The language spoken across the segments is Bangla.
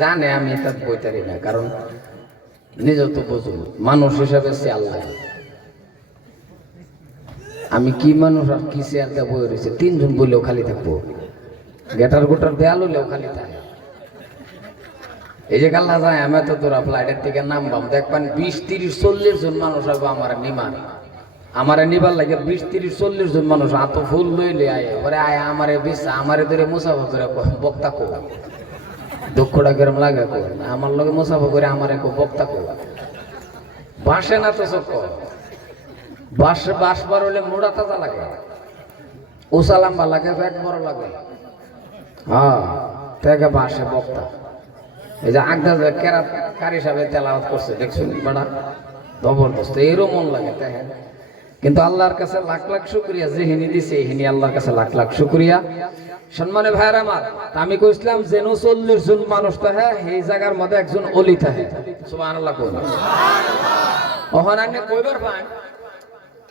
জানে আমি এটা বইতারি না, কারণ নিজেও তো বুঝুন মানুষ হিসাবে সে আল্লাহ। আমি কি মানুষ আর কি চেয়ারটা বই রয়েছে, তিনজন বললেও খালি থাকবো, গেটার গোটার দেয়াল হলেও খালি থাকে। এই যে কাল্লা যায় আমি তো তোরা ফ্লাইটের থেকে নামবাম, দেখবেন 20-30-40 জন মানুষ হবে আমার নিমান, আমারে নিবার লাগে 20-30-40 জন মানুষ এত ফুল লইলে আয় পরে আয় আমারে বিশ্বাস আমারে ধরে মুসাফা করে বক্তা কো দুঃখটা কেরম লাগে কো আমার লগে মুসাফা করে আমারে কো বক্তা কো বাসে না তো চোখ বাসবার হলে মোড়া তাজা লাগে, উষা লম্বা লাগে, পেট বড় লাগে, হ্যাঁ থেকে বাসে বক্তা। এই যে আগদা কেরাত কারি সাহেব তেলাওয়াত করছে দেখছেন বড়া জবরদস্ত, এরও মন লাগে দেখেন। কিন্তু আল্লাহর কাছে লাখ লাখ শুকরিয়া, যে হিনি দিছে হিনি আল্লাহর কাছে লাখ লাখ শুকরিয়া। সম্মানে ভাইয়ের আমার, আমি কইছিলাম যেন 40 জন মানুষ থাকে এই জায়গার মধ্যে একজন অলি থাকে, সুবহানাল্লাহ কই ওখানে আপনি কইবার পান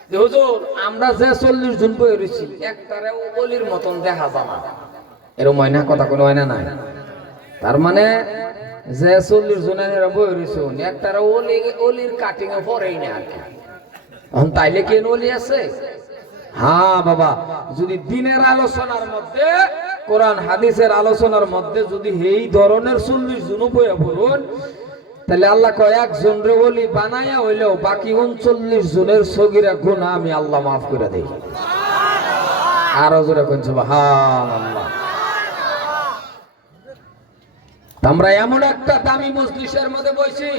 যে হুজুর আমরা যে 40 জন বই রইছি একটারে অলির মতন দেখা যায় না, এরকম হয় না, কথা কোনো হয় না নাই। তার মানে যে 40 জনের বই রইছে একটারে অলির কাটিং এ পড়েই না আর কি। এখন তাইলে কি অলি আছে? হ্যাঁ বাবা, যদি দিনের আলোচনার মধ্যে কোরআন হাদিসের আলোচনার মধ্যে যদি এই ধরনের 40 জন বইয়া পড়ুন, তাহলে আল্লাহ কয় একজন রে ওলি বানায়া হইলেও বাকি 39 জনের সগীরা গুনাহ আমি আল্লাহ মাফ করে দেই। আরো জোরে কোন সুবহানাল্লাহ। আমরা এমন একটা দামি মজলিসের মধ্যে বইছি,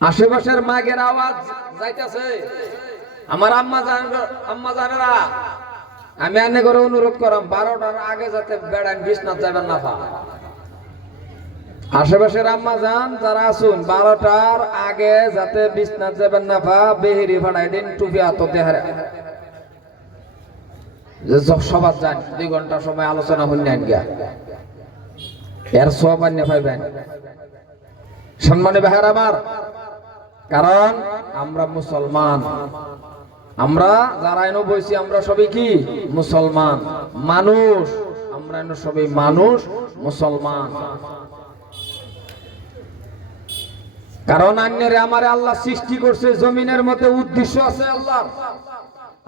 আশেপাশের মাগের আওয়াজ যাইতেছে। আমার আম্মা জানেরা আমি আনে করে অনুরোধ করাম 12টার আগে যাতে বেড়ান বিছনাত যাবেন না পা। আশেপাশের আম্মা যান যারা আসুন 12টার আগে যাতে বিছনাত যাবেন না পা, বেহেরি ফাড়াই দিন, টুপি হাত দেহারে যে সবার যান 2 ঘন্টা সময় আলোচনা হইলেন গিয়া এর সব আন্য পাইবেন। সম্মানে ভাইয়ের আমার, কারণ আমরা মুসলমান, আমরা যারা এনে বইছি আমরা সবাই কি মুসলমান মানুষ, আমরা এনে সবাই মানুষ মুসলমান। কারণ আন্যরে আমারে আল্লাহ সৃষ্টি করছে, জমিনের মধ্যে উদ্দেশ্য আছে আল্লাহর।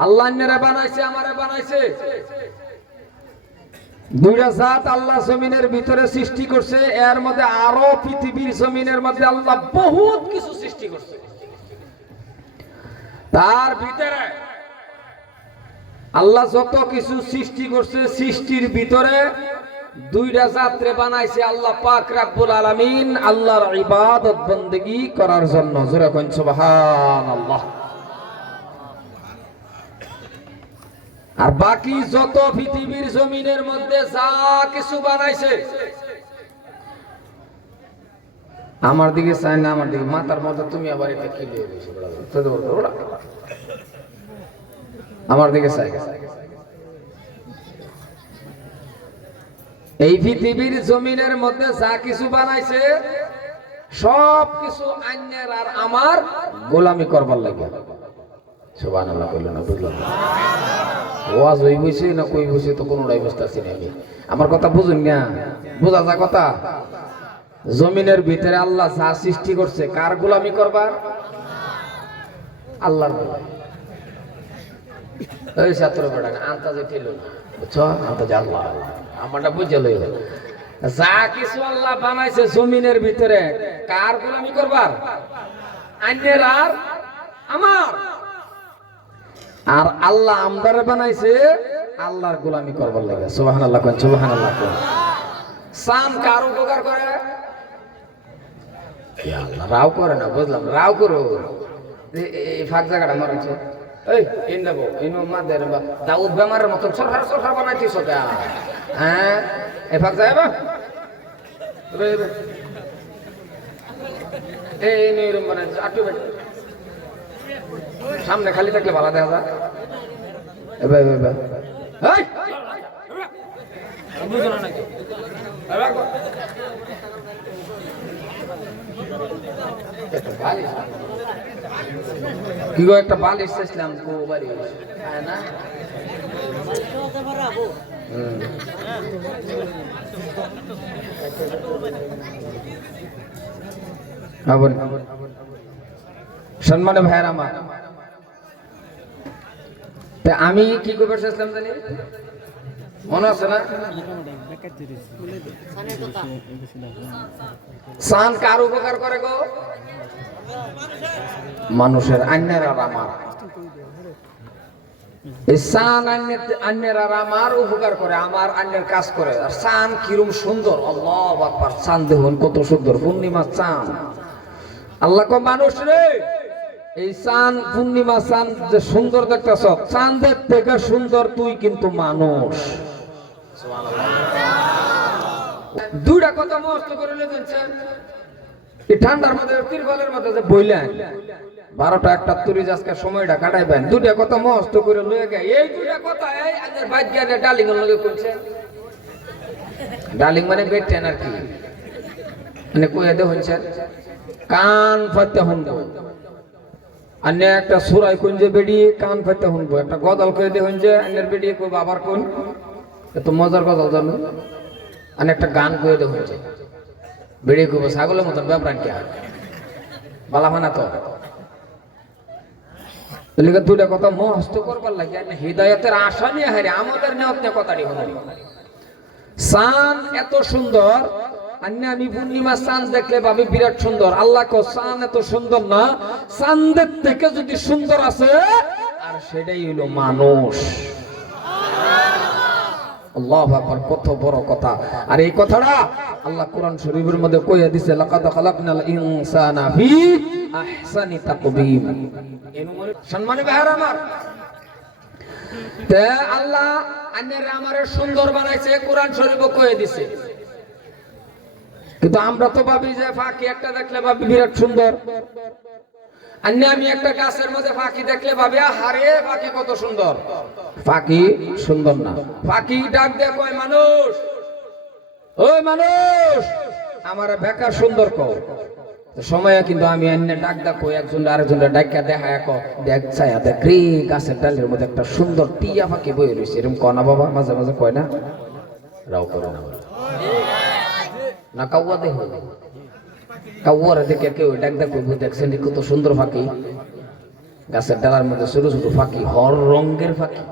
আল্লাহ আন্যরে বানাইছে, আমারে বানাইছে, দুইটা জাত আল্লাহ জমিনের ভিতরে সৃষ্টি করছে। এর মধ্যে আরো পৃথিবীর জমিনের মধ্যে আল্লাহ বহুত কিছু সৃষ্টি করছে। তার ভিতরে আল্লাহ যত কিছু সৃষ্টি করছে, সৃষ্টির ভিতরে 2টা জাতরে বানাইছে আল্লাহ পাক রব্বুল আলামিন আল্লাহর ইবাদত বندگی করার জন্য। জোরে কোন সুবহানাল্লাহ। আর বাকি যত পৃথিবীর জমিনের মধ্যে যা কিছু বানাইছে, আমার দিকে চাই না, আমার দিকে মাথার মধ্যে তুমি আবার এটা কি দিয়ে দিয়েছো, আমার দিকে চাই। এই পৃথিবীর জমিনের মধ্যে যা কিছু বানাইছে সব কিছু আইনের আর আমার গোলামি করবার লাগে। সুবহানাল্লাহ কইল না, বুঝলাম না ওয়াজ হই বইছে না কই বইছে তো কোনোটাই বুঝতাছি না আমি। আমার কথা বুঝুন না, বুঝা যা কথা। জমিনের ভিতরে আল্লাহ যা সৃষ্টি করছে কার গোলামি করবার? আল্লাহর গোলামি। এই ছাত্র বেটা আন্তাজে ঠেলো না, বুঝছো? আন্তাজে আল্লাহ আমারটা বুঝে লইল। যা কিছু আল্লাহ বানাইছে জমিনের ভিতরে কার গোলামি করবার? আইনের আর আমার। আর আল্লাহ আমদারে বানাইছে আল্লাহর গোলামি করবার লাগে। সুবহানাল্লাহ কোন সুবহানাল্লাহ কোন। সাম কার উপকার করে? আল্লাহ রাও করে না, বুঝলাম, রাও করো। এই ফাঁক জায়গাটা মারছে, এই এই নেবো ইনো মাদের দাউদ বেমারের মতন সরকার সরকার বানাইছিস ওটা। হ্যাঁ এই ফাঁক যায় বা এই এরকম বানাইছিস আটু সামনে খালি থাকলে ভালো দেখা যায়। এবার এবার বুঝো না নাকি? কি গো একটা বালিশ চাইছিলাম, না সম্মানে ভাইয়ের আমার, আমি কি করবো চাইছিলাম জানি, মনে আছে না? সান কার উপকার করে গো? মানুষের, আন্যের আর আমার। এই সান আন্যের আর আমার উপকার করে, আমার আন্যের কাজ করে। আর সান কিরম সুন্দর, আল্লাহু আকবার। চাঁদ দেখুন কত সুন্দর, পূর্ণিমা চাঁদ। আল্লাহ কো মানুষ রে, এই চাঁদ পূর্ণিমা চাঁদ যে সুন্দর দেখতেছ, চাঁদের থেকে সুন্দর তুই কিন্তু মানুষ। দুইটা কথা মস্ত করে লেগেছেন এই ঠান্ডার মধ্যে, তিরপালের মধ্যে যে বইলেন 12:71 আজকে সময়টা কাটাইবেন, দুইটা কথা মস্ত করে লয়ে গে। এই দুইটা কথা এই আগের বাইক গিয়ে ডালিং এর লগে কইছে। ডালিং মানে বেটেন আর কি, মানে কইয়া দে হইছে কান ফাতে শুনবো। অন্য একটা সুরাই কোন যে বেড়িয়ে কান ফাতে শুনবো, একটা গদল কয়ে দে হইছে অন্যের বেড়িয়ে কই বাবার কোন এত মজার গদল জানো। আর একটা গান কয়ে দে হইছে বেড়িয়ে কইব ছাগলের মতন ব্যাপার কি আর বালাফানা তো। এলাকা দুইটা কথা মস্ত করবার লাগে, হৃদয়তের আশা নিয়ে হারে আমাদের নিয়ত নিয়ে কথাটি হলো। চাঁদ এত সুন্দর, আমি পূর্ণিমা চাঁদ দেখলে ভাবি বিরাট সুন্দর। আল্লাহ কো চাঁদ এত সুন্দর না, চাঁদের থেকে যদি সুন্দর আছে আর সেটাই হলো মানুষ। আল্লাহু আকবার, কত বড় কথা। আর এই কথাটা আল্লাহ কোরআন শরীফের মধ্যে কইয়া দিছে, লাকাদ খালাকনাল ইনসানা ফি আহসানি তাকবীম। সম্মানিত ভাইরা আমার, তে আল্লাহ আন্যের আমারে সুন্দর বানাইছে, কোরআন শরীফে কইয়া দিছে। কিন্তু আমরা তো ভাবি যে ফাঁকি একটা দেখলে ভাবি বিরাট সুন্দর। আমি একটা গাছের মধ্যে ফাঁকি দেখলে ভাবি হারে ফাঁকি কত সুন্দর। ফাঁকি সুন্দর না, ফাঁকি ডাক দিয়ে কয় মানুষ, ওই মানুষ আমার বেকার সুন্দর কও। সময় কিন্তু আমি এনে ডাক দা কই একজন আরেকজনের ডাকা দেখা এক দেখ ছায়া দেখ রে গাছের ডালের মধ্যে একটা সুন্দর টিয়া ফাঁকি বই রয়েছে। এরকম কয় না বাবা? মাঝে মাঝে কয় না? রাও করে না না কাউয়া দেখো, কাউয়ার দেখে কেউ ডাক দা কইব দেখছেন কত সুন্দর ফাঁকি, গাছের ডালার মধ্যে ছোট ছোট ফাঁকি, হর রঙের ফাঁকি।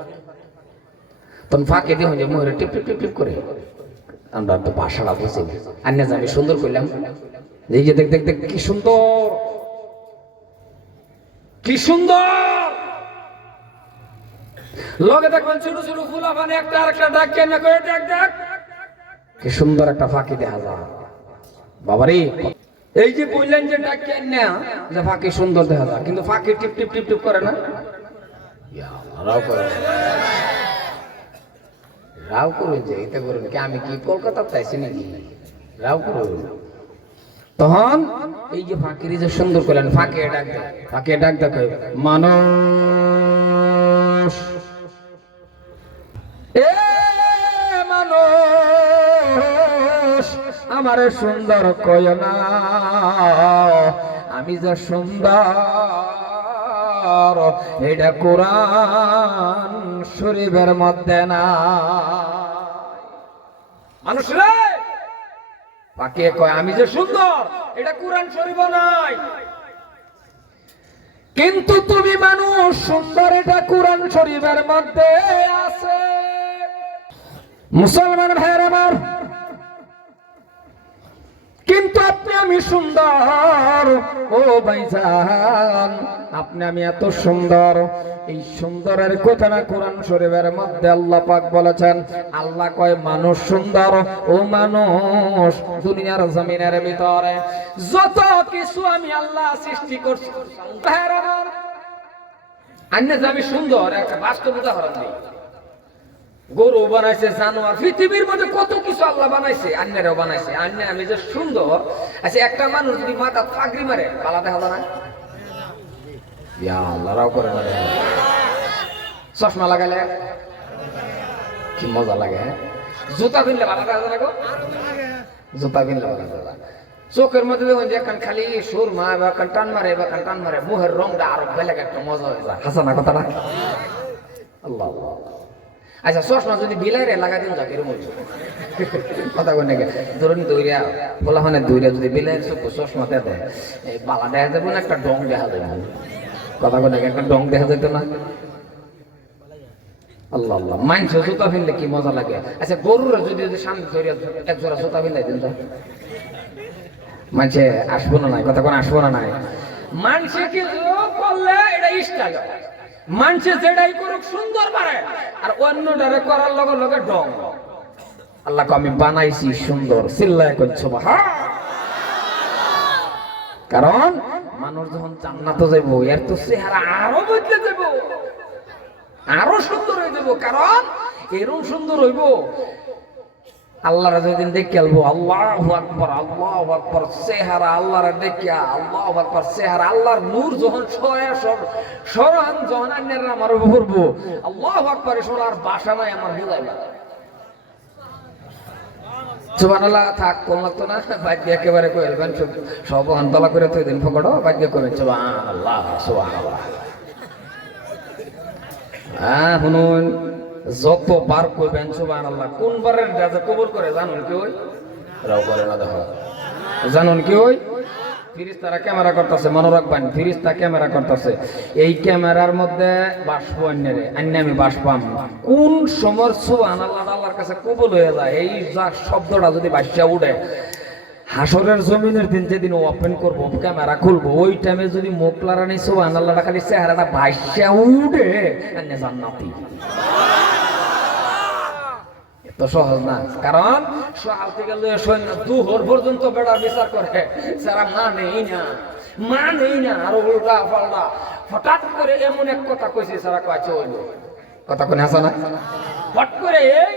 তখন ফাঁকি দিয়ে যে মোহরে টিপ টিপ টিপ টিপ করে। আমরা তো ভাষাটা বুঝি আন্যা আমি সুন্দর করলাম, এই যে দেখ দেখ দেখ কি সুন্দর, কি সুন্দর। লগে দেখবেন ছোট ছোট ফুলা মানে একটা আরেকটা ডাক কেন করে ডাক ডাক, কি সুন্দর একটা ফাঁকি দেখা যায় বাবারে। এই যে কইলেন যে ডাক কেন না যে ফাঁকি সুন্দর দেখা যায়, কিন্তু ফাঁকি টিপ টিপ টিপ টিপ করে না, রাও করে রাও করে যে এটা করুন কি আমি কি কলকাতা চাইছি নাকি? রাও করুন। তখন এই যে ফাঁকির যে সুন্দর করলেন, ফাঁকে ডাক দেয়, ফাঁকে ডাক দেখে মানুষ, এ মানুষ আমারে সুন্দর কয় না, আমি যে সুন্দর এটা কোরআন শরীফের মধ্যে না। মানুষ রে পাকে কয় আমি যে সুন্দর এটা কোরআন শরীফে নাই, কিন্তু তুমি মানুষ সুন্দর এটা কোরআন শরীফের মধ্যে আছে। মুসলমান ভাইয়ের আমার, কিন্তু আপনি আমি সুন্দর, ও ভাইজান আপনি আমি এত সুন্দর, এই সুন্দরের কথা না কোরআন শরীফের মধ্যে আল্লাহ পাক বলেছেন। আল্লাহ কয় মানুষ সুন্দর। ও মানুষ, দুনিয়ার জমিনের ভিতরে যত কিছু আমি আল্লাহ সৃষ্টি করছি, আমি সুন্দর একটা বাস্তব উদাহরণ দিই। গরু বানাইছে, জানোয়ার, পৃথিবীর মধ্যে কত কিছু আল্লাহ বানাইছে, আন্যেরাও বানাইছে। আন্যে আমি যে সুন্দর আচ্ছা, একটা মানুষ যদি মাথা পাগড়ি মারে পালা দেখা না, আল্লাহরাও করে মারে। চশমা লাগাইলে কি মজা লাগে, জুতা কিনলে ভালো দেখা যায়, জুতা কিনলে ভালো দেখা যায়। চোখের মধ্যে দেখুন যে এখন খালি সুরমা বা টান মারে বা টান মারে, মুখের রংটা আরো বেলেগ একটা মজা হয়ে যায়। হাসানা কথা না? আল্লাহ আচ্ছা চশমা যদি বিলাইরে লাগাই দিন যাকে কথা কই নাকি ধরুন দৌড়িয়া বলাখানে দৌড়িয়া যদি বিলাইয়ের চশমাতে দেয় এই বালা দেখা যাবে না একটা ডং দেখা যাবে কথা কই নাকি একটা ডং দেখা যেত না আল্লাহ আল্লাহ মাইনছে জুতা ফেললে কি মজা লাগে আচ্ছা গরুর যদি সামনে ধরিয়া এক জোড়া জুতা ফেলাই দিন তো মানছে আসবো না নাই কথা কোন আসবো না নাই মানছে কিছু করলে এটা স্টাইল মানছে যেটাই করুক সুন্দর পারে আর অন্যটারে করার লগে লগে ডং আল্লাহকে আমি বানাইছি সুন্দর চিল্লায় করছো কারণ মানুষ যখন জান্নাতে যাইব এর তো চেহারা আরো বদলে যাব আরো সুন্দর হয়ে যাব কারণ এরকম সুন্দর হইব আল্লাহর যেদিন দেখে আলবো আল্লাহু আকবার আল্লাহু আকবার চেহারা আল্লাহর দেখিয়া আল্লাহু আকবার চেহারা আল্লাহর নূর যখন সরান যখন আন্নের আমার পড়বো আল্লাহু আকবার শোনার ভাষা নাই আমার বুঝাইবা সুবহানাল্লাহ থাক কোন লাগতো না বাকি একেবারে কইবেন সব আন্তলা করে তুই দিন ফকড়ো বাকি কইবেন সুবহানাল্লাহ সুবহানাল্লাহ শুনুন যতবার কইবেন সুবহানাল্লাহ কোনবারের রাজা কবুল করে জানুন কি ওই রাও করে না দেখো জানুন কি ওই ফেরেশতারা ক্যামেরা করতেছে মনে রাখবেন ফেরেশতা ক্যামেরা করতেছে এই ক্যামেরার মধ্যে বাষ্প অন্যরে অন্য আমি বাষ্পাম কোন সময় সুবহানাল্লাহ আল্লাহর কাছে কবুল হয়ে যায় এই যা শব্দটা যদি বাষ্পা উঠে হাসরের জমিনের দিন যেদিন ওপেন করব ক্যামেরা খুলবো ওই টাইমে যদি মুখ লারানি সুবহানাল্লাহটা খালি চেহারাটা বাষ্পা উঠে অন্য জান্নাতি তো সহজ না কারণ সকাল থেকে সৈন্য দুহর পর্যন্ত বেড়ার বিচার করে সারা মানেই না আরো উল্টা পাল্টা হঠাৎ করে এমন এক কথা কইছে সারা কয়েছে হইল কথা কোনে আসা না হট করে এই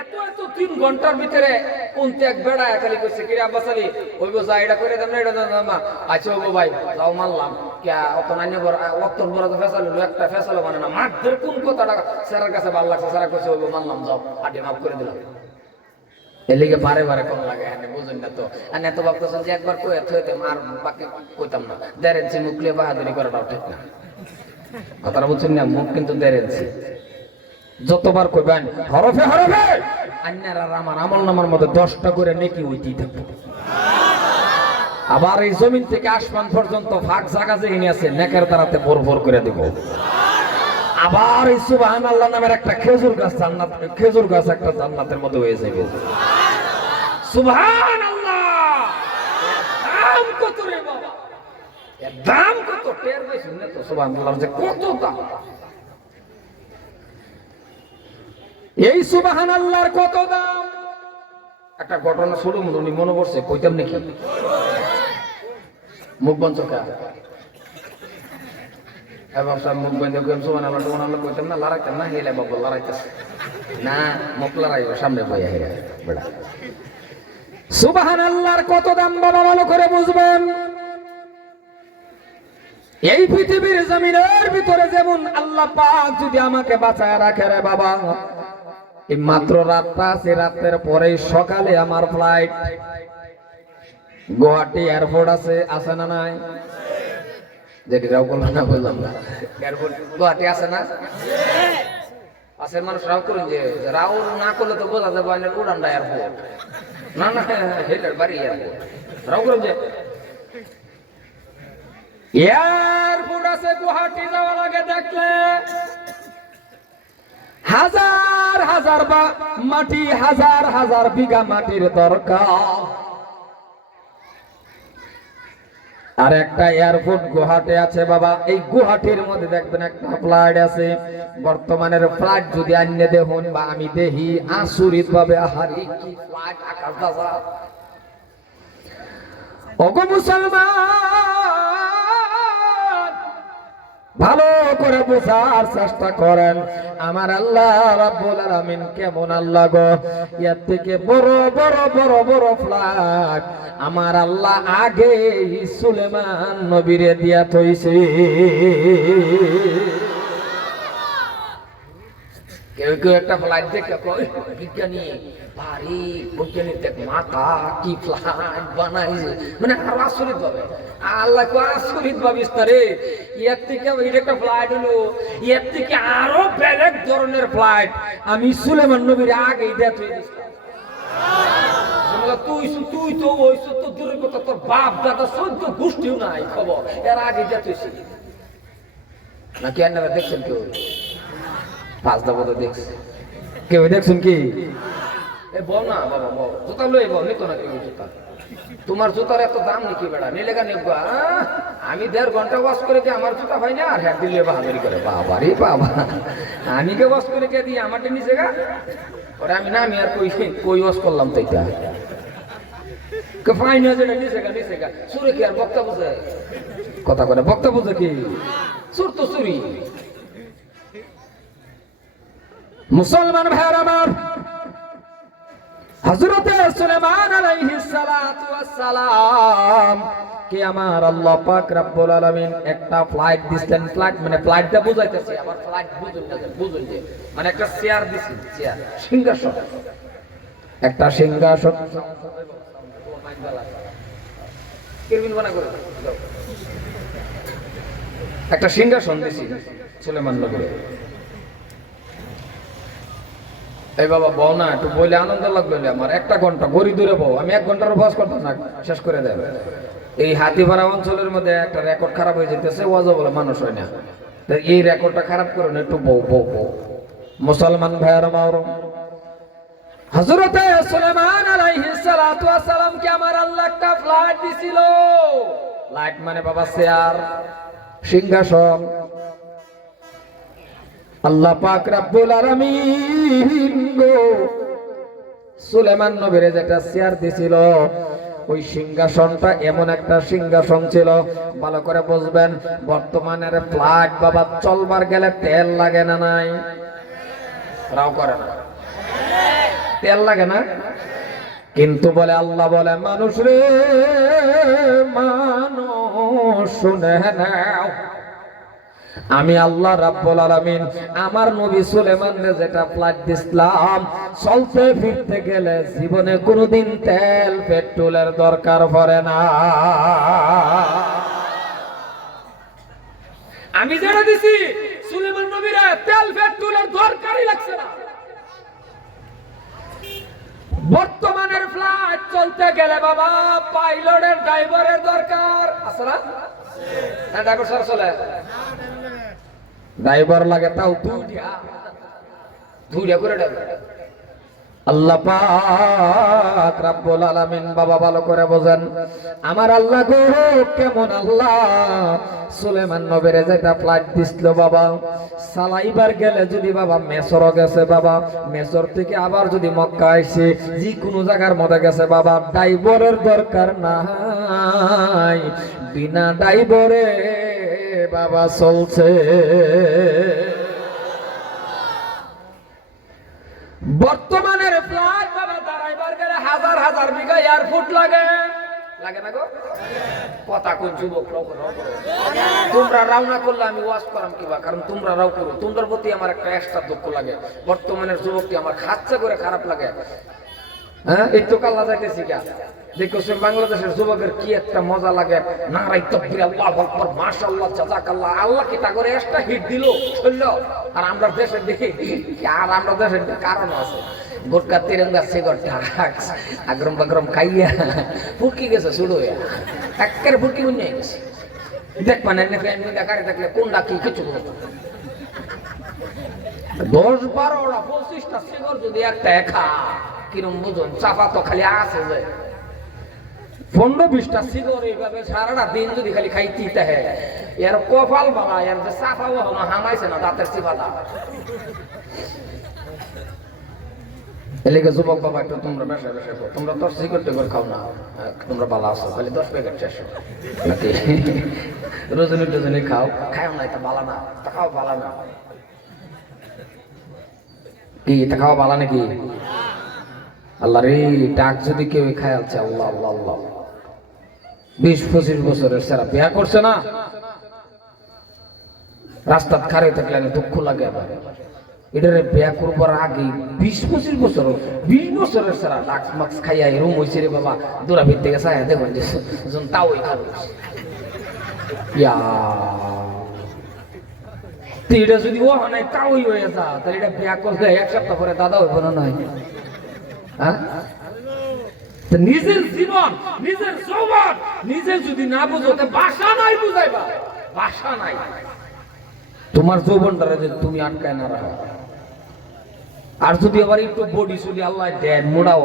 এত 3 ঘন্টার ভিতরে কোনতে এক বেড়া খালি কইছে কি আব্বাস আলী হইব যা এটা করে দেন না এটা দেন না আচ্ছা হইব ভাই যাও মানলাম কে অত নানি বড় ওয়াক্তর বড় ফেসাল হলো একটা ফেসাল মানে না মারদের কোন কথাটা স্যারের কাছে ভালো লাগছে স্যার কইছে হইব মানলাম যাও আড্ডি মাফ করে দিলাম এলিগে বারে বারে কোন লাগে এনে বুঝুন না তো আর এত ভাবতেছেন যে একবার কই থইতে মার বাকি কইতাম না দেরেনছি মুখলে বাহাদুরি করাটাও ঠিক না কথাটা বুঝছেন না মুখ কিন্তু দেরেনছি যতবার কইবেন হরফে হরফে আন্নারা আমার আমলনামার মধ্যে 10টা করে নেকি হইতেই থাকবে আবার এই জমিন থেকে আসমান পর্যন্ত ফাঁক জায়গা যেখানে আছে নেকের দ্বারাতে ভরভর করে দেব আবার এই সুবহানাল্লাহ নামের একটা খেজুর গাছ একটা জান্নাতের মধ্যে হয়ে যাবে সুবহানাল্লাহ দাম কত রে বাবা এর দাম কত টের বেশি না তো সুবহানাল্লাহর যে কত দাম এই সুবহানাল্লাহর কত দাম একটা ঘটনা শুরু মনে পড়ছে কইতাম নাকি মুখ বন্ধ করা এবং সব মুখ বন্ধ করে সুবহানাল্লাহ কইতাম না লড়াইতাম না হেলে বাবা লড়াইতেছে না মুখ লড়াইব সামনে বইয়া হে বেড়া সুবহানাল্লাহর কত দাম বাবা ভালো করে বুঝবেন এই পৃথিবীর জমিনের ভিতরে যেমন আল্লাহ পাক যদি আমাকে বাঁচায় রাখে রে বাবা এই মাত্র রাতটা আছে রাতের পরে সকালে আমার ফ্লাইট গুয়াহাটি এয়ারপোর্ট আছে না নাই যেটি রাও করলো না বললাম না এয়ারপোর্ট গুয়াহাটি আছে না আছে মানুষ রাও করুন যে রাও না করলে তো বোঝা যাবে উড়ানটা এয়ারপোর্ট না হেটার বাড়ি এয়ারপোর্ট রাও করুন যে এয়ারপোর্ট আছে গুয়াহাটি যাওয়া লাগে দেখলে হাজার হাজার মাটি হাজার হাজার বিঘা মাটির দরকার আর একটা এয়ারপোর্ট গুয়াহাটি আছে বাবা এই গুয়াহাটির মধ্যে দেখবেন একটা ফ্লাইট আছে বর্তমানের ফ্লাইট যদি আন্যে দেখুন বা আমি দেখি আচরিত ভাবে আহারি কি ফ্লাইট আকাশ দাদা ওগো মুসলমান ভালো করে বোঝার চেষ্টা করেন আমার আল্লাহ রাব্বুল আলামিন কেমন আল্লাহ গো এর থেকে বড় বড় বড় বড় ফ্লাইট আমার আল্লাহ আগে সুলেমান নবীরে দিয়া থইছে কেউ কেউ একটা ফ্লাইট দেখে কয় বিজ্ঞানী ভারী, বৈজ্ঞানিক দেখ মাথা কি ফ্লাইট বানাইছে, মানে আরো আচরিত ভাবে। আল্লাহ কো আচরিত ভাবিস না রে, এর থেকে এটা একটা ফ্লাইট হলো, এর থেকে আরো বেলেগ ধরনের ফ্লাইট আমি সুলেমান নবীর আগেই দেয়া তৈরি দিছিলাম। তুই তো ওই তো দূরের কথা, তোর বাপ দাদা সদ্য গোষ্ঠীও নাই খবর, এর আগে দেয়া তুই নাকি আপনারা দেখছেন? কেউ পাঁচ দাবো তো দেখছে, কেউ দেখছেন কি? এ বল না বাবা, বল জুতা লই বল, নিত না কেউ জুতা। তোমার জুতার এত দাম নাকি বেড়া, নিলে গা নেব। আমি 1.5 ঘন্টা ওয়াশ করে দিয়ে আমার জুতা হয় না, আর হ্যাঁ দিলে বাহাদুরি করে। বাবা রে বাবা, আমি কে ওয়াশ করে কে দিই আমারটা নিচে গা ওরা, আমি না আমি আর কই ওয়াশ করলাম তো এটা কে ফাইন আছে না, নিচে গা সুরে কি আর বক্তা বুঝে কথা করে, বক্তা বুঝে কি? সুর তো সুরি। মুসলমান ভাইরা আমার, হযরতে সুলাইমান আলাইহিস সালাতু ওয়াস সালাম কে আমার আল্লাহ পাক রব্বুল আলামিন একটা ফ্লাইট দিলেন। ফ্লাইট মানে ফ্লাইটটা বুঝাইতেছি, আবার ফ্লাইট বুঝুন যে মানে একটা চেয়ার দিছি, চেয়ার সিংহাসন, একটা সিংহাসন কিরবিন বানা করে একটা সিংহাসন দিছি সুলাইমান নবীর। এই বাবা বউ না একটু বলে আনন্দ লাগবে আমার, 1 ঘন্টা গড়ি দূরে বউ, আমি 1 ঘন্টার বস করতাম না, শেষ করে দেবে। এই হাতিপাড়া অঞ্চলের মধ্যে একটা রেকর্ড খারাপ হয়ে যেতেছে, ওয়াজও বলে মানুষ হয় না, এই রেকর্ডটা খারাপ করে না, একটু বউ বউ বউ। মুসলমান ভাইয়ের আমার, হযরতে সুলাইমান আলাইহিস সালাতু ওয়াস সালাম কে আমার আল্লাহ একটা ফ্লাইট দিছিল। ফ্লাইট মানে বাবা চেয়ার, সিংহাসন। আল্লাহ পাক রব্বুল আলামিন গো সুলাইমান নবীর যেটা চেয়ার দিছিল, ওই সিংহাসনটা এমন একটা সিংহাসন ছিল, ভালো করে বুঝবেন। বর্তমানের ফ্লাইট বাবা চলবার গেলে তেল লাগে না, নাই রাও করে না, তেল লাগে না, কিন্তু বলে আল্লাহ বলে মানুষ রে মানুষ শুনে নাও, আমি আল্লাহ রাব্বুল আলামিন আমার নবী সুলাইমানকে যেটা ফ্লাইট দিলাম, চলতে ফিরতে গেলে জীবনে কোনোদিন তেল পেট্রোলের দরকার পড়ে না। আমি যেটা দিছি সুলাইমান নবীর তেল পেট্রোলের দরকারই লাগছে না। বর্তমানের ফ্লাইট চলতে গেলে বাবা পাইলটের ড্রাইভারের দরকার আছে না? ড্রাইভার স্যার চলে, ড্রাইভার লাগে তাও দুইটা করে ড্রাইভার। আল্লাহ পাক রব্বুল আলামিন বাবা ভালো করে বোঝেন, আমার আল্লাহ গো কেমন আল্লাহ। সুলাইমান নবীর যেটা ফ্লাইট দিছিল বাবা, সালাইবার গেলে যদি বাবা মেসর গেছে বাবা, মেসর থেকে আবার যদি মক্কা আইছে, যে কোনো জায়গার মধ্যে গেছে বাবা, ড্রাইভারের দরকার নাই, বিনা ড্রাইভারে বাবা চলছে। বর্তমানের ফ্লাইট বাবা দাঁড়াইবার গেলে হাজার হাজার বিঘা এয়ারপোর্ট লাগে, লাগে না গো? কথা কোন যুবক তোমরা রওনা করলে আমি ওয়াজ করাম কিবা, কারণ তোমরা রাও করো, তোমার প্রতি আমার একটা এক্সট্রা দুঃখ লাগে। বর্তমানের যুবকটি আমার খাচ্চা করে খারাপ লাগে। হ্যাঁ এই তো কাল্লা যাইতেছি কা দেখছেন বাংলাদেশের যুবকের কি একটা মজা লাগে, নারাই তাকবীর আল্লাহু আকবার মাশাআল্লাহ জাযাকাল্লাহ, আল্লাহ কি তা করে একটা হিট দিল শুনলো। আর আমরা দেশের দেখি, আর আমরা দেশের কারণ আছে, গোটকা তিরঙ্গা সিগারেট আগ্রম বাগ্রম খাইয়া ফুটকি গেছে শুরু হইয়া একের ফুটকি উন্নয়ে গেছে। দেখ মানে গাড়ি থাকলে কোনটা কি কিছু 10-12টা 25টা সিগারেট যদি একটা একা কিরম বুঝুন, চাপা তো খালি আছে যে 15-20টা সিগারেট এইভাবে সারাটা দিন যদি খালি খাইতে হয়, এর কপাল বাবা, এর যে চাপাও হলো হামাইছে না দাঁতের চিপাটা। এলাকা যুবক বাবা একটু তোমরা বেশা বেশা করো, তোমরা 10 সিগারেট করে খাও না, তোমরা ভালো আছো, খালি 10 প্যাকেট শেষ নাকি রজনী খাও, খাও না, এটা ভালো না, তা খাও ভালো না কি, এটা খাওয়া ভালো নাকি? আল্লাহ রে, ডাক যদি কেউ খায় আছে আল্লাহ আল্লাহ আল্লাহ, 20-25 বছরের সেরা বিয়া করছে না, রাস্তাত খারে থাকলে দুঃখ লাগে। আবার এটারে বিয়া করবার আগে 20-25 বছরের সারা ডাক্স মাক্স খাইয়া এরম হয়েছে রে বাবা, দূরা ভিত থেকে চাই দেখুন যে তাও খাবো এটা যদি ও নাই তাওই হয়ে যা, তাহলে এটা বিয়া করলে 1 সপ্তাহ পরে দাদা হইব না নয়? হ্যাঁ, নিজের জীবন নিজের যৌবন নিজে যদি না বুঝো, ভাষা নাই বুঝাইবা, ভাষা নাই। তোমার যৌবনটারে যে তুমি আটকায় না রাখো, আর যদি আবার একটু বডি চলি আল্লাহ দেন মোড়াও,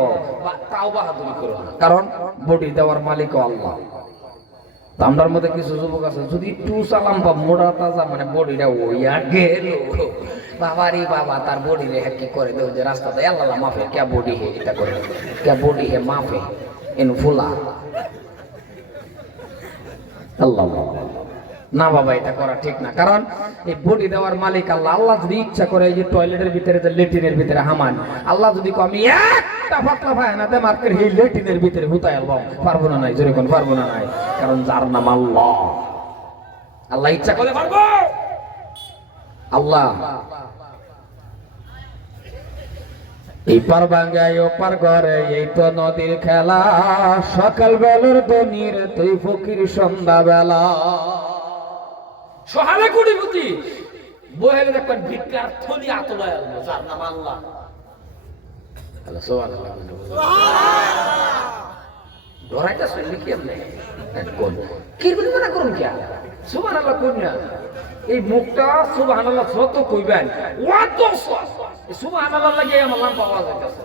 তাও বাহাদুরি করো না, কারণ বডি দেওয়ার মালিক আল্লাহ। আমরার মধ্যে কিছু যুবক আছে যদি একটু সালাম বা মোড়া তাজা মানে বডিটা ওইয়া গেল, বাবা রে বাবা, তার বডি রে কি করে দেও যে রাস্তাতে আল্লাহ মাফে কে বডি হে, এটা করে কে বডি হে মাফে এন ফুলা আল্লাহ। না বাবা, এটা করা ঠিক না, কারণ এই বডি দেওয়ার মালিক আল্লাহ। আল্লাহ যদি ইচ্ছা করে এই যে টয়লেটের ভিতরে যে লেট্রিনের ভিতরে হামান, আল্লাহ যদি আমি একটা পাতলা পায়না দে মার্কের এই লেট্রিনের ভিতরে হুতাই আলবাম, পারবো না নাই, যেরকম পারবো না নাই, কারণ যার নাম আল্লাহ, আল্লাহ ইচ্ছা করে পারবো। আল্লাহ এই পার বাঙ্গায় ও পার ঘরে এই তো নদীর খেলা, সকাল বেলার দনির তুই ফকির সন্ধ্যা বেলা, সহালে কোটিপতি বহের দেখবেন ভিক্ষার থলি আতলায় আনলো, যার নাম আল্লাহ। ডরাইটা শুনলে কি আপনি কি না করুন কে সুবহানাল্লাহ কই না, এই মুখটা সুবহানাল্লাহ যত কইবেন অত সুবহানাল্লাহ লাগে আমার নাম পাওয়া যাইতেছে।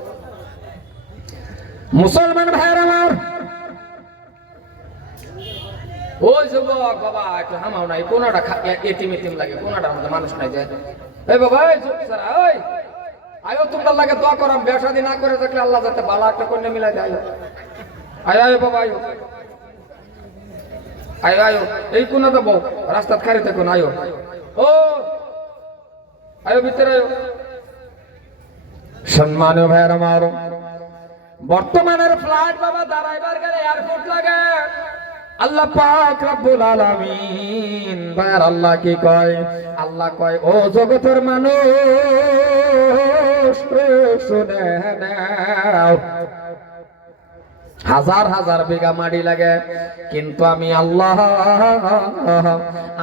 মুসলমান ভাইয়ের আমার, ওই যুবক বাবা একটু হামাও নাই, কোনটা এতিম এতিম লাগে, কোনটার মধ্যে মানুষ নাই যে এই বাবা এই সারা ওই আয়ো তোমরা লাগে দোয়া করাম, বিয়া শাদী না করে থাকলে আল্লাহ যাতে ভালো একটা কন্যা মিলাই দেয়। আয়ো আয়ো বাবা আয়ো আয়ো আয়ো, এই কোন দেবো রাস্তা খারি দেখুন, আয়ো ও আয়ো ভিতরে আয়ো। সম্মানীয় ভাইয়ের আমার, বর্তমানের ফ্লাইট বাবা দাঁড়াইবার গেলে এয়ারপোর্ট লাগে। আল্লাহ পাক রব্বুল আলামিন ভাইয়ার আল্লাহ কি কয়, আল্লাহ কয় ও জগতের মানুষ শুনে নাও, হাজার হাজার বিঘা মাটি লাগে, কিন্তু আমি আল্লাহ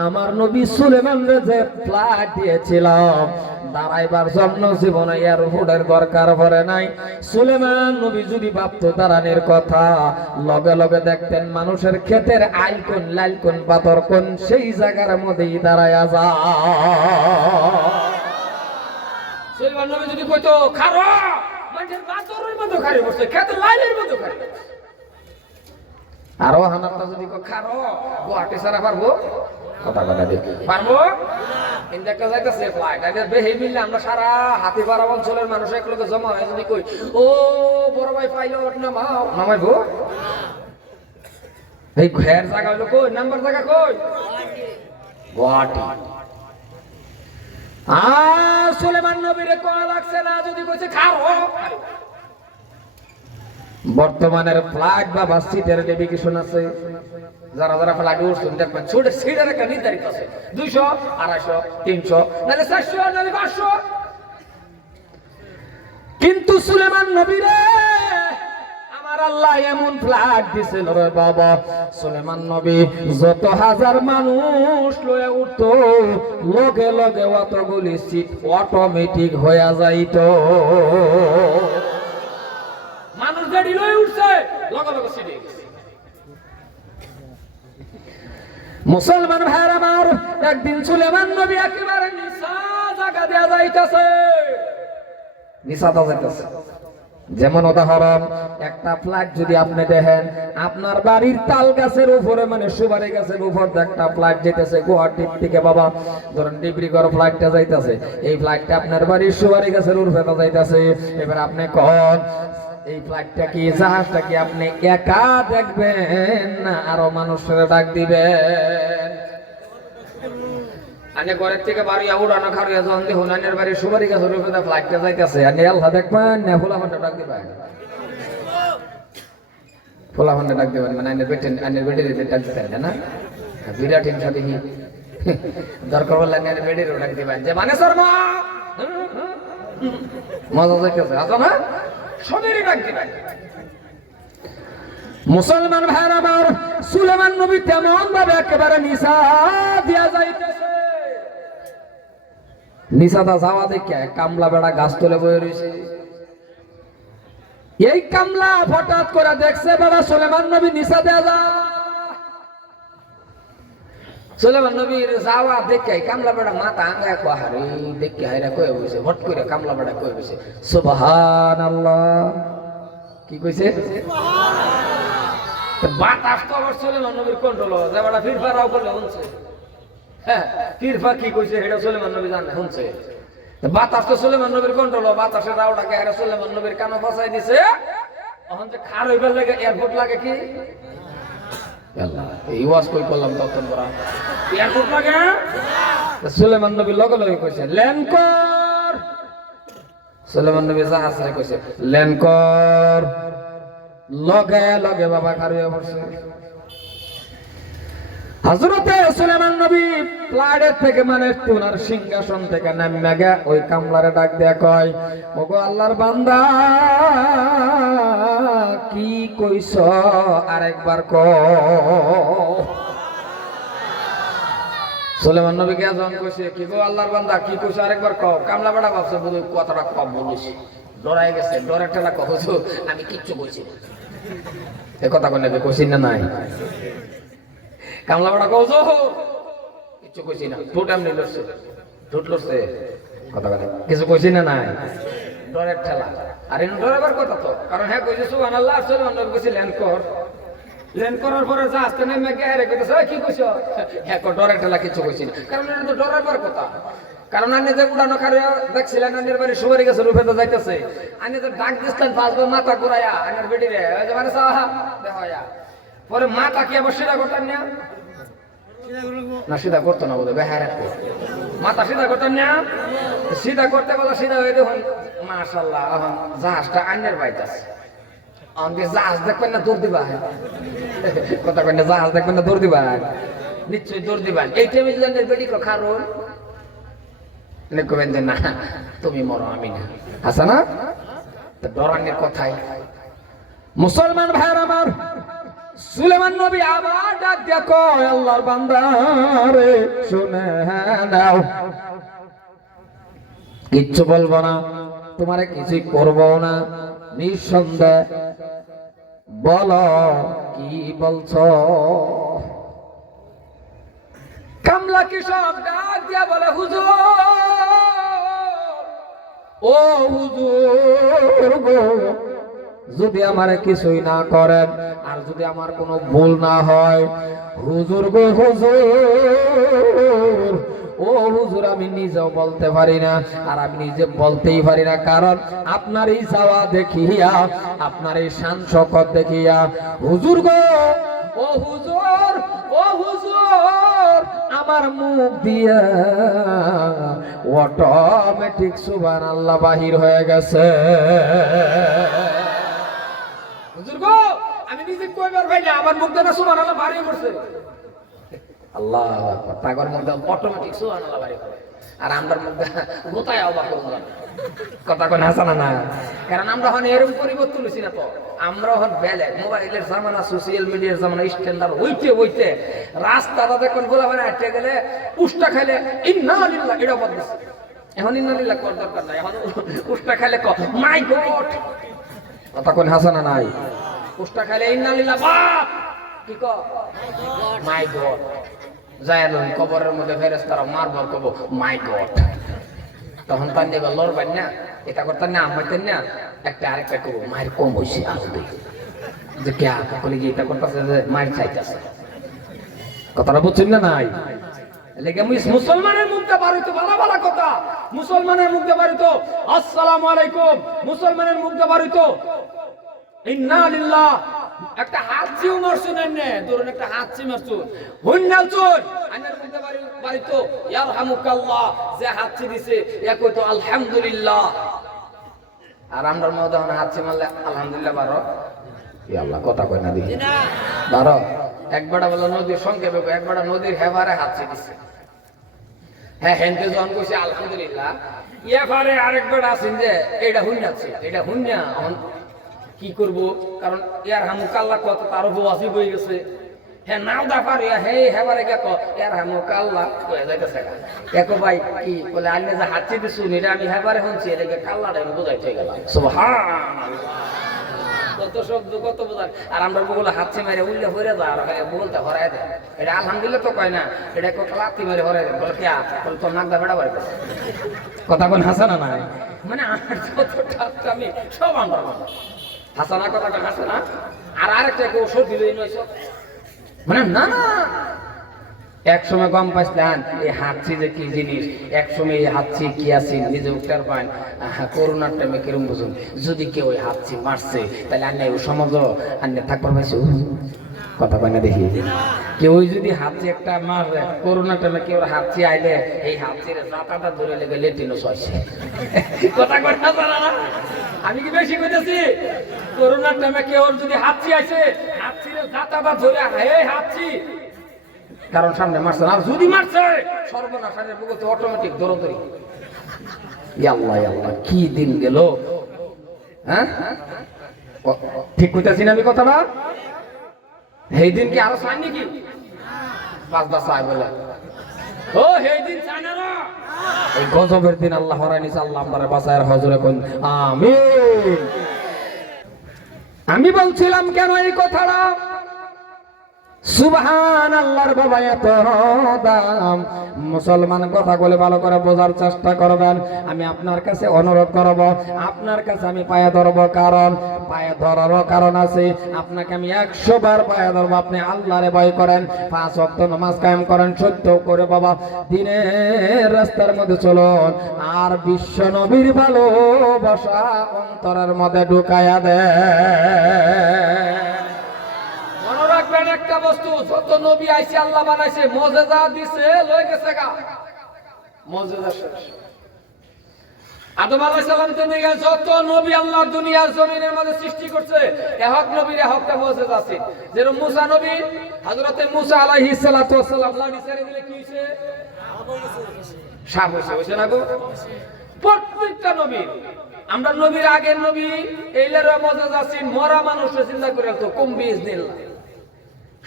আমার নবী সুলেমানরে যে ফ্লাইট দিয়েছিলাম দাঁড়াইবার জন্য জীবনে এয়ারপোর্টের দরকার পড়ে নাই। সুলেমান নবী যদি ভাবতো দাঁড়ানোর কথা, লগে লগে দেখতেন মানুষের ক্ষেতের আইল কোন লাইল কোন পাথর কোন সেই জায়গার মধ্যেই দাঁড়ায়া যা। সুলেমান নবী যদি কইতো খারো, মানুষের পাথরের মতো খারি বসে ক্ষেতের লাইলের মতো খারি, আরো হানারটা যদি খারো গুয়াহাটি সারা পারবো, কথা কথা দেখি পারবো। দেখা যাইতেছে ফ্লাইট বেহে মিললে আমরা সারা হাতিপাড়া অঞ্চলের মানুষ একলোকে জমা হয় যদি কই ও বড় ভাই পাইলট নামাও, নামাইবো। এই ঘের জায়গা হইলো কই, নাম্বার জায়গা কই, গুয়াহাটি। সুলেমান নবীরে কোয়া লাগছে না যদি কইছে খাও। বর্তমানের ফ্লাইট বাবা সিটের ডেভিকেশন আছে, যারা যারা ফ্লাইট উঠছেন দেখবেন ছোটের সিটের একটা নির্ধারিত আছে, 200, 250, 300, নাহলে 400, নাহলে 500। কিন্তু সুলেমান নবীরে আমার আল্লাহ এমন ফ্লাইট দিছিল রে বাবা, সুলেমান নবী যত হাজার মানুষ লয়ে উঠতো লগে লগে অতগুলি সিট অটোমেটিক হয়ে যাইত। মানুষ গাড়ি লয়ে উঠছে লগে লগে সিটে। মুসলমান ভাইরা আমার, একদিন সুলেমান নবী একেবারে নিসা জায়গা দেয়া যাইতেছে, নিসাটা যাইতেছে। যেমন উদাহরণ, একটা ফ্লাইট যদি আপনি দেখেন আপনার বাড়ির তাল গাছের উপরে মানে সুপারি গাছের উপর একটা ফ্লাইট যেতেছে গুয়াহাটির থেকে বাবা ধরেন ডিব্রুগড় ফ্লাইটটা যাইতেছে, এই ফ্লাইটটা আপনার বাড়ির সুপারি গাছের উপরে যাইতেছে। এবার আপনি কোন এই ফ্লাইটটা কি জাহাজটা কি আপনি একা দেখবেন না আরো মানুষের ডাক দিবেন? আনে ঘরের থেকে বাড়ি উড়ানো খাড়িয়া যখন দেখুন আনের বাড়ির সুপারি গাছের উপরে ফ্লাইটটা যাইতেছে, আনে আল্লাহ দেখবেন না ফোলাফানটা ডাক দিবেন? ফোলাফানটা ডাক দিবেন মানে আনের বেটির ডাক দিতেন না, বিরাট হিংসা দেখি দরকার বললে আনের বেটিরও ডাক দিবেন যে মানে শর্মা মজা যাইতেছে আচ্ছা না সবেরই ডাক দিবেন মুসলমান ভাইরা আমার সুলেমান নবী তেমন ভাবে একেবারে নিশা দিয়া যাইতেছে নিশাটা যাওয়া দেখে কামলা বেড়া গাছ তুলে বয়ে রয়েছে এই কামলা হঠাৎ করে দেখছে বেড়া সুলেমান নবী নিশা দেয়া যায় সুলেমান নবীর যাওয়া দেখে কামলা বেড়া মাথা আঙ্গায় কোহারে দেখে হাইরা কয়ে বসে হট করে কামলা বেড়া কয়ে বসে সুবহানাল্লাহ কি কইছে বাতাস তো আবার সুলেমান নবীর কন্ট্রোল যে বেড়া ফিরফারাও করলে শুনছে হ্যাঁ ফিরফা কি কইছে এটা সুলেমান নবী জানে শুনছে বাতাস তো সুলেমান নবীর কন্ট্রোল বাতাসের রাওটাকে হারা সুলেমান নবীর কানে ফসাই দিছে এখন যে খার হইবার লাগে এয়ারপোর্ট লাগে কি আল্লাহ এই ওয়াজ কই করলাম তখন বড় এয়ারপোর্ট লাগে সুলেমান নবী লগে লগে কইছে ল্যান্ড কর সুলেমান নবী জাহাজ রে কইছে ল্যান্ড কর লগে লগে বাবা খার হয়ে পড়ছে হযরতে সুলেমান নবী প্লাডের থেকে মানে তুনার সিংহাসন থেকে নামিয়া গিয়া ওই কামলারে ডাক দেয়া কয় ওগো আল্লাহর বান্দা কি কইছ আরেকবার কও সুলেমান নবী কে যখন কইছে কি গো আল্লাহর বান্দা কি কইছ আরেকবার কও কামলা বেটা ভাবছে বলে কথাটা কম বলিস ডরাই গেছে ডরের ঠেলা কইছো আমি কিচ্ছু কইছি এই কথা কইলে কইছি না নাই কামলা বড়া কওছো কিছু কইছি না ঠোঁট এমনি লড়ছে ঠোঁট লড়ছে কথা বলে কিছু কইছি না নাই ডরের ঠেলা আর এন ডরাবার কথা তো কারণ হ্যাঁ কইছে সুবহানাল্লাহ সুবহান নবী কইছে ল্যান্ড করার পরে যা আসতে নেমে গিয়ে আরে কইছে কি কইছো হ্যাঁ কো ডরের ঠেলা কিছু কইছি না কারণ এটা তো ডরাবার কথা কারণ আনি যে উড়ানো খারে দেখছিলেন আনির বাড়ি শুয়ারি গেছে রূপে তো যাইতেছে আনি তো ডাক দিছিলেন পাঁচবার মাথা ঘুরাইয়া আনির বেডি রে ওই যে মানে সাহা দেখায়া পরে মাথা কি আবার সিধা করতেন না না সিধা করতো না বোধ বেহার মাথা সিধা করতেন না সিধা করতে বলো সিধা হয়ে দেখুন মাশাআল্লাহ এখন জাহাজটা আইনের বাইতে আছে আমাকে জাহাজ দেখবেন না দৌড় দিবা কথা কই না জাহাজ দেখবেন না দৌড় দিবা নিশ্চয়ই দৌড় দিবা এই টাইমে যদি আইনের বেডি খারুন কবেন যে না তুমি মরো আমি না আছে না তো ডরানোর কথাই মুসলমান ভাইরা আমার সুলেমান নবী আবার ডাক দিয়া কয় আল্লাহর বান্দা রে শুনে নাও কিচ্ছু বলবো না তোমারে কিছুই করবো না নিঃসন্দেহ বলো কি বলছো কামলা কি সব ডাক দিয়া বলে হুজুর ও হুজুর গো যদি আমারে কিছুই না করেন আর যদি আমার কোনো ভুল না হয় হুজুর গো হুজুর ও হুজুর আমি নিজেও বলতে পারি না আর আমি নিজে বলতেই পারি না কারণ আপনার এই যাওয়া দেখিয়া আপনার এই শান শকত দেখিয়া হুজুর গো ও হুজুর ও হুজুর আমার মুখ দিয়া অটোমেটিক সুবহানাল্লাহ বাহির হয়ে গেছে হুজুর গো আমি নিজে কইবার ভাই না আমার মুখ দিয়া সুবহানাল্লাহ বাহির করছে আল্লাহু আকবার তাগর মুখ দিয়া অটোমেটিক সুবহানাল্লাহ বাহির করে আর আমরার মুখ দিয়া গোতায় অবাক করলাম কথা কোন হাসানা না কারণ আমরা এখন এরকম পরিবর্তন হইছি না তো আমরা এখন বেলে মোবাইলের জামানা সোশ্যাল মিডিয়ার জামানা স্ট্যান্ডার্ড হইতে রাস্তাটা দেখুন বলা হয় না হেঁটে গেলে পুষ্টা খাইলে ইন্না লিল্লাহ এটা বলতেছে এখন ইন্না লিল্লাহ কর দরকার নাই এখন পুষ্টা খাইলে মাই গড কথা কোন হাসানা নাই পুষ্টা খাইলে ইন্না লিল্লাহ বাপ কি ক মাই গড যায় না কবরের মধ্যে ফেরেশতারা মারবার কব মাই গড তখন তার নেবা লড়বেন না এটা করতেন না আমারতেন না একটা আরেকটা করবো মায়ের কম হয়েছে আসবে যে কে কলে গিয়ে এটা করতেছে যে মায়ের চাইতেছে কথাটা বুঝছেন না নাই লেগে মুসলমানের মুখে বাড়িতো ভালো ভালো কথা মুসলমানের মুখে বাড়িতো আসসালামু আলাইকুম মুসলমানের মুখে বাড়িতো ইন্না লিল্লাহ একটা হাতছিও মারছুন এনে ধরুন একটা হাতছি মারছুন হুন্নাল চোর আইনার মধ্যে বাড়িতো ইয়ারহামুকাল্লাহ যে হাতছি দিছে ইয়া কইতো আলহামদুলিল্লাহ আর আমরার মধ্যে হাতছি মারলে আলহামদুলিল্লাহ বারো ইয়া আল্লাহ কথা কই না দিই না বারো একবারটা বলে নদীর সংক্ষেপে একবারটা নদীর হেবারে হাতছি দিছে হ্যাঁ হেনতে যখন কইছে আলহামদুলিল্লাহ এবারে আরেকবার আছেন যে এটা হুন্যাছে এটা হুন্যা কি করব কারণ ইয়ার হামুক আল্লাহ কত তার ওয়াজি হয়ে গেছে হ্যাঁ নাও দা পারে হে হেবারে কে কো ইয়ার হামুক আল্লাহ কয়ে যাইতেছে একো ভাই কি বলে আন্নে যে হাত চিতে শুনি এটা আমি হেবারে শুনছি এটাকে কাল্লাটা আমি বুঝাইতে গেলাম সুবহানাল্লাহ কত শব্দ কত বোঝায় আর আমরা বলে হাতছে মেরে উল্লে হয়ে যায় আর বলতে হরাই দেয় এটা আলহামদুলিল্লাহ তো কয় না এটা কত লাত্তি মেরে হরাই দেয় বলে কিয়া বলে তোর নাক দা বেড়া বাড়ি কথা কোন হাসানা নাই মানে আমার যত আমি সব আমরা হাসানা কথাটা হাসানা আর আরেকটা কেউ সর্দি লই নয় সব মানে না না এক সময় কম পাইছিলেন এই হাতছি যে কি জিনিস এক সময় এই হাতছি কি আছে নিজে উত্তর পান করোনার টাইমে কিরম বুঝুন যদি কেউ ওই হাতছি মারছে তাহলে আন্নে সমাজ আন্নে থাকবার পাইছে কথা কয় না দেখি কেউ যদি হাতছি একটা মারবে করোনার টাইমে কেউ হাতছি আইলে এই হাতছির জাতাটা ধরে লেগে লেটিনো সইছে কথা কয় না আমি কি বেশি কইতেছি করোনার টাইমে কেউ যদি হাতছি আইছে হাতছির জাতাটা ধরে এই হাতছি কারণ সামনে মারছে আর যদি মারছে সর্বনাশ বুকে তো অটোমেটিক দৌড়াদৌড়ি আল্লাহ আল্লাহ কি দিন গেল হ্যাঁ ঠিক কইতাছি না আমি কথাটা এই দিন কি আরো চাই নাকি 5 চাই বলে ও এই দিন চাই না এই গজবের দিন আল্লাহ হরাই নিছে আল্লাহ আমারে বাঁচায় হজরে কোন আমিন আমি বলছিলাম কেন এই কথাটা সুবহানাল্লাহর বাবা এত দাম মুসলমান কথা বলে ভালো করে বোঝার চেষ্টা করবেন আমি আপনার কাছে অনুরোধ করব আপনার কাছে আমি পায়ে ধরব কারণ পায়ে ধরারও কারণ আছে আপনাকে আমি 100 বার পায়ে ধরব আপনি আল্লাহরে ভয় করেন 5 ওয়াক্ত নামাজ কায়েম করেন সত্য করে বাবা দিনের রাস্তার মধ্যে চলুন আর বিশ্ব নবীর ভালোবাসা অন্তরের মধ্যে ঢুকায়া দেন একটা বস্তু যত নবী আইছে আল্লাহ বানাইছে মুজিজা দিছে লয়ে গেছে গা মুজিজা শেষ আদম আলাইহিস সালাম থেকে যত নবী আল্লাহ দুনিয়ার জমিনের মধ্যে সৃষ্টি করছে এক নবীর একটা মুজিজা আছে যেরকম মুসা নবী হযরতে মুসা আলাইহিস সালাতু ওয়াস সালাম লাঠি ছেড়ে দিলে কি হইছে সাপ হইছে না গো প্রত্যেকটা নবী আমরা নবীর আগের নবী এইলের মুজিজা আছে মরা মানুষের চিন্তা করে তো কম বিজনিল্লাহ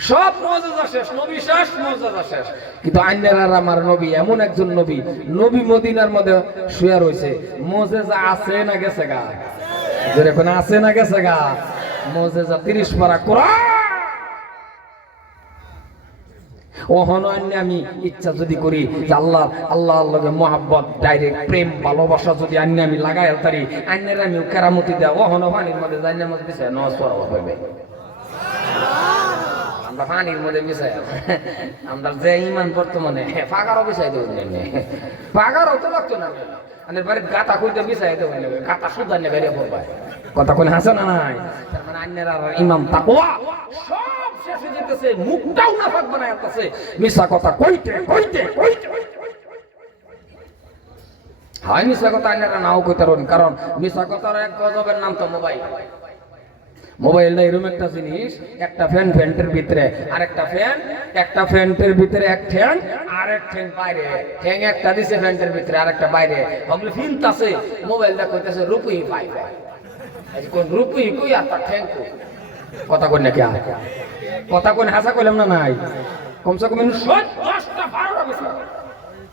সব মুজিজা শেষ নবী শেষ মুজিজা শেষ কিন্তু আইনের আর আমার নবী এমন একজন নবী নবী মদিনার মধ্যে শুয়ে রইছে মুজিজা আছে না গেছে গা যেরকম আছে না গেছে গা মুজিজা 30 পারা কোরআন ওহন আমি ইচ্ছা যদি করি যে আল্লাহর লগে মোহাব্বত ডাইরেক্ট প্রেম ভালোবাসা যদি আমি লাগাই তারি আইনের আমি কেরামতি দেওয়া ওহন পানির মধ্যে যাইনের মধ্যে দিছে নজ পড়া হবে আমরা পানির মধ্যে বিষয় আমরা যে ইমান বর্তমানে পাগারও বিষয় দেব পাগারও তো লাগতো না আমাদের বাড়ির গাতা খুঁজতে বিষয় দেব গাতা সুদার নেবে পড়বে কথা কোন হাসে না নাই তার মানে আন্যের আর ইমাম তাকওয়া সব শেষ হয়ে যেতেছে মুখটাও না ফাঁক বানায় আসতেছে মিশা কথা কইতে হয় মিশা কথা আন্যেরা নাও কইতে পারেন কারণ মিশা কথার এক গজবের নাম তো মোবাইলটা এরকম একটা জিনিস একটা ফ্যান ফ্যান্টের ভিতরে আরেকটা ফ্যান একটা ফ্যান্টের ভিতরে এক ঠ্যাং আর এক ঠ্যাং বাইরে ঠ্যাং একটা দিছে ফ্যান্টের ভিতরে আরেকটা বাইরে ওগুলো ফিনতাছে মোবাইলটা কইতাছে রূপই পাই কোন রূপই কই আর তার ঠ্যাং কই কথা কই নাকি আর কথা কোন হাসা কইলাম না নাই কমসে কম 10টা 12টা বছর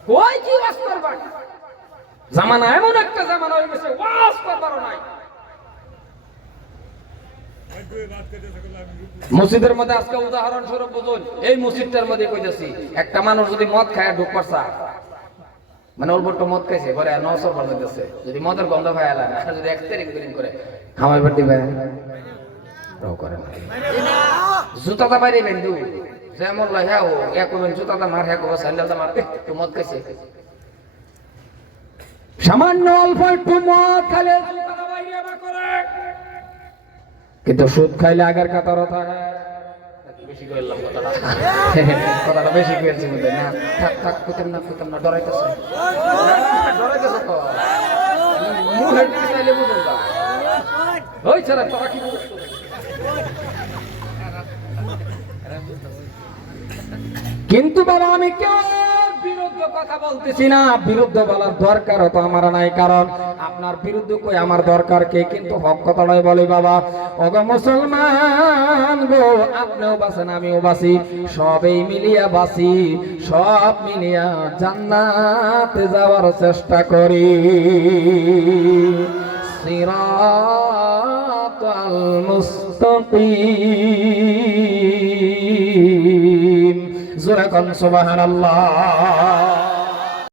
কই কি ওয়াজ করবা জামানা এমন একটা জামানা হয়ে গেছে ওয়াজ করবার নাই মসজিদের মধ্যে আজকে উদাহরণ স্বরূপ বুঝুন এই মসজিদটার মধ্যে কইতাছি একটা মানুষ যদি মদ খায় ঢুক পারছা মানে অল্প মদ খাইছে পরে 900 বার দিতেছে যদি মদের গন্ধ পায় আলা না যদি এক্সপেরিং করে খাওয়াই বার দিবে রাও করে না জুতাটা বাইরে বেন্দু যেমন লয় ও এক কোন জুতাটা মার হ্যাঁ কো স্যান্ডেলটা মার তো মদ খাইছে সামান্য অল্প একটু মদ খালে জুতাটা বাইরে না করে কিন্তু সুদ খাইলে আগের কাতারও থাকে বেশি কইলাম কথাটা বেশি কইছি বুঝলেন না থাক কইতাম না ডরাইতেছে তো মুখে দিলে বুঝুন না ওই ছাড়া তোরা কি বুঝছ কিন্তু বাবা আমি কেউ বিরোধী বিরুদ্ধে কথা বলতেছি না, বিরুদ্ধে বলার দরকার তো আমার নাই, কারণ আপনার বিরুদ্ধে কই আমার দরকার কে, কিন্তু হক কথাটাই বলি বাবা। ওগো মুসলমান গো, আপনিও বাঁচেন আমিও বাঁচি, সবই মিলিয়া বাঁচি, সব মিলিয়া জান্নাতে যাওয়ার চেষ্টা করি। সিরাতাল মুস্তাকিম, জোরে কোন সুবহানাল্লাহ।